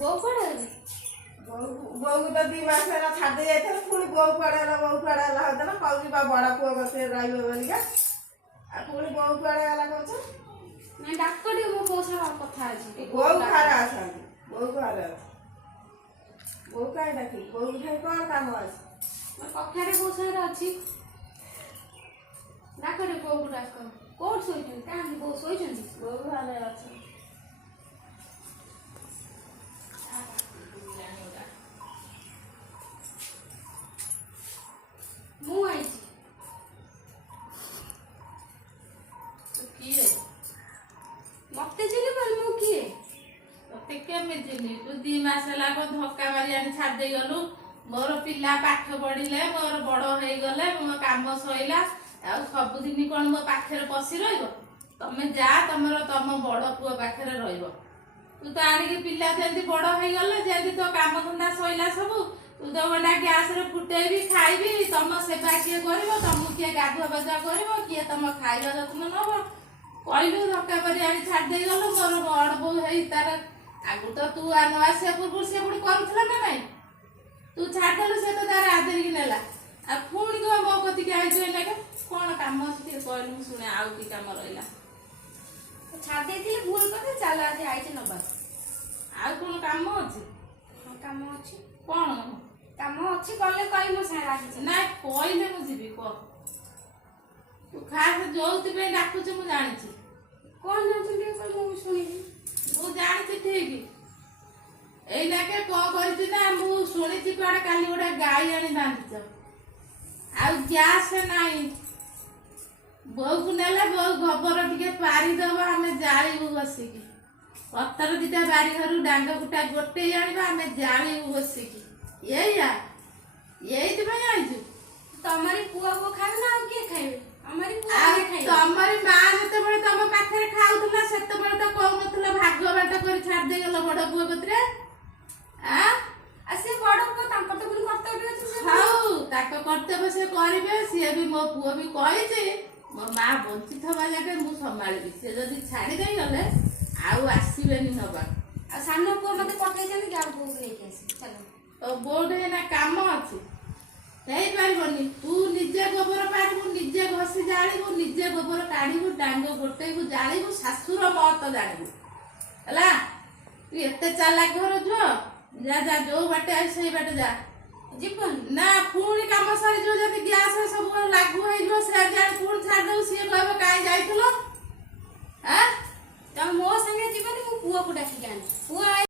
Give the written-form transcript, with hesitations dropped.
ବୋଉ କୁଆଡେ ଗଲେ? ବୋଉ ତ 2 ମାସ ହେଲା ଛାଡ଼ି ଯାଇଥିଲା ପୁଣି ବୋଉ କୁଆଡେ ହେଲା ହଉଥିଲା କହୁଛି ବା ବଡ଼ ପୁଅ କତିରେ ରହିବ ବୋଲିକା ଆଉ ପୁଣି ବୋଉ କୁଆଡେ ଗଲା କହୁଛ? ନାଇଁ ଡାକ ଟିକେ ମୋ ବୋଉ ସହ କଥା ଅଛି। ବୋଉ ଘରେ ଅଛନ୍ତି ବୋଉ ଘରେ ଅଛି। ବୋଉ କାହିଁ ଡାକିବି ବୋଉ ଖାଇ କଣ କାମ ଅଛି? କଥାରେ ବୋଉ ସାଙ୍ଗରେ ଅଛି। ଡାକ ଟିକେ ବୋଉକୁ ଡାକ। କୋଉଠି ଶୋଇଛନ୍ତି? କାହିଁକି ବୋଉ ଶୋଇଛନ୍ତି? ବୋଉ ଘରେ ଅଛି। ମୁଁ ଆଇଛି। କିଏ ମତେ ଚିହ୍ନି ପାରୁନି ମୁଁ କିଏ? ତତେ କେମିତି ଚିହ୍ନି? ତୁ 2 ମାସ ହେଲା ଧକ୍କା ମାରି ଆଣି ଛାଡ଼ି ଦେଇଗଲୁ। ମୋର ପିଲା ପାଠ ପଢିଲେ ମୋର ବଡ ହେଇଗଲେ ମୋ କାମ ସଇଲା ଆଉ ସବୁଦିନ କଣ ମୋ ପାଖରେ ପଶି ରହିବ? ତମେ ଯା ତମ ବଡ ପୁଅ ପାଖରେ ରହିବ। ତୁ ତ ଆଣିକି ପିଲା ଯେମିତି ବଡ ହେଇଗଲେ ଯେମିତି ତୋ କାମ ଧନ୍ଦା ସଇଲା ସବୁ ତୁ ତ ଗଣ୍ଡା ଗ୍ୟାସରେ ଫୁଟେଇବି ଖାଇବି ତମ ସେବା କିଏ କରିବ? ତମକୁ କିଏ ଗାଧୁଆ ପାଧୁଆ କରିବ? କିଏ ତମ ଖାଇବା ଯତ୍ନ ନବ? କହିଲୁ ଧକ୍କା କରି ଆଣି ଛାଡ଼ି ଦେଇଗଲୁ। ମୋର ବଡ ବୋଉ ହେଇ ତାର ଆଗରୁ ତ ତୁ ନ ଆସିବା ପୂର୍ବରୁ ସେ ପୁଣି କରୁଥିଲା ନା ନାଇଁ? ତୁ ଛାଡ଼ିଦେଲୁ ସେ ତ ତାର ଆଦରିକି ନେଲା ଆଉ ପୁଣି କଣ ମୋ କତିକି ଆଇଛୁ ଏଇନାକେ? କଣ କାମ ଅଛି ଟିକେ କହିଲୁ ମୁଁ ଶୁଣେ। ଆଉ କି କାମ ରହିଲା? ଛାଡ଼ି ଦେଇଥିଲି ଭୁଲ କଥା ଚାଲ ଆଜି ଆଇଛି ନବାକୁ। ଆଉ କଣ କାମ ଅଛି? ହଁ କାମ ଅଛି। କଣ କାମ ଅଛି ଗଲେ କହିବି ମୋ ସାଙ୍ଗରେ ଆସିଛି। ନାଇଁ କହିଲେ ମୁଁ ଯିବି କହ। ତୁ ଖାସ ଯୋଉଥିପାଇଁ ଡାକୁଛୁ ମୁଁ ଜାଣିଛି। କଣ ଜାଣିଛନ୍ତି ଟିକେ କହିଲେ ମୁଁ ଶୁଣିବି। ମୁଁ ଜାଣିଛି ଠିକ। ଏଇନାକେ କଣ କରିଛୁ ନା ମୁଁ ଶୁଣିଛି କୁଆଡେ କାଲି ଗୋଟେ ଗାଈ ଆଣି ବାନ୍ଧିଛ ଆଉ ଗ୍ୟାସ ନାହିଁ। ବୋଉକୁ ନେଲେ ବୋଉ ଗୋବର ଟିକେ ପାରିଦବ ଆମେ ଜାଳିବୁ ବସିକି। ପତର 2ଟା ବାରିଘରୁ ଡାଙ୍ଗ କୁଟା ଗୋଟେଇ ଆଣିବା ଆମେ ଜାଳିବୁ ବସିକି। ଏଇଥିପାଇଁ ଆଣିଛୁ? ତମରି ପୁଅ ଖାଇବେ ନା ଆଉ କିଏ ଖାଇବେ? ଆମରି ପୁଅ ଖାଇବେ। ତମରି ମା ଯେତେବେଳେ ତମ ପାଖରେ ଖାଉଥିଲା ସେତେବେଳେ ତ କହୁନଥିଲା ଭାଗବାଟ କରି ଛାଡ଼ି ଦେଇଗଲ ବଡ ପୁଅ କତିରେ। ସେ ବଡ ପୁଅ ତାଙ୍କର ତ ପୁଣି କର୍ତ୍ତବ୍ୟ ଅଛି। ହଉ ତାଙ୍କ କର୍ତ୍ତବ୍ୟ ସେ କରିବେ। ସିଏ ବି ମୋ ପୁଅ ବି କହିଛି ମୋ ମା ବଞ୍ଚିଥିବା ଯାକେ ମୁଁ ସମ୍ଭାଳିବି। ସେ ଯଦି ଛାଡ଼ି ଦେଇଗଲେ ଆଉ ଆସିବେନି ନବାକୁ। ଆଉ ସାନ ପୁଅ ମତେ ପଠେଇଛନ୍ତି କି ଆଉ ପୁଅକୁ ନେଇକି ଆସିବି ଚାଲ। ତୋ ବୋଉଠି ଏଇନା କାମ ଅଛି ହେଇପାରିବନି। ତୁ ନିଜେ ଗୋବର ପାରିବୁ ନିଜେ ଘଷି ଜାଳିବୁ ନିଜେ ଗୋବର କାଢିବୁ ଡାଙ୍ଗ ଗୋଟେଇବୁ ଜାଳିବୁ ଶାଶୁର ମହତ ଜାଣିବୁ ହେଲା। ତୁ ଏତେ ଚାଲାକ ଘର ଝୁଅ ଯା ଯା ଯୋଉ ବାଟେ ଆସି ସେଇ ବାଟେ ଯା। ଯିବନି ନା ପୁଣି କାମ ସରିଯିବ ଯଦି ଗ୍ୟାସ ସବୁ ଲାଗୁ ହେଇଯିବ ସେ ଆଣି ପୁଣି ଛାଡ଼ିଦେବୁ। ସିଏ କହିବ କାହିଁ ଯାଇଥିଲ? ତମେ ମୋ ସାଙ୍ଗେ ଯିବନି ମୁଁ ପୁଅକୁ ଡାକିକି ଆଣିବି। ପୁଅ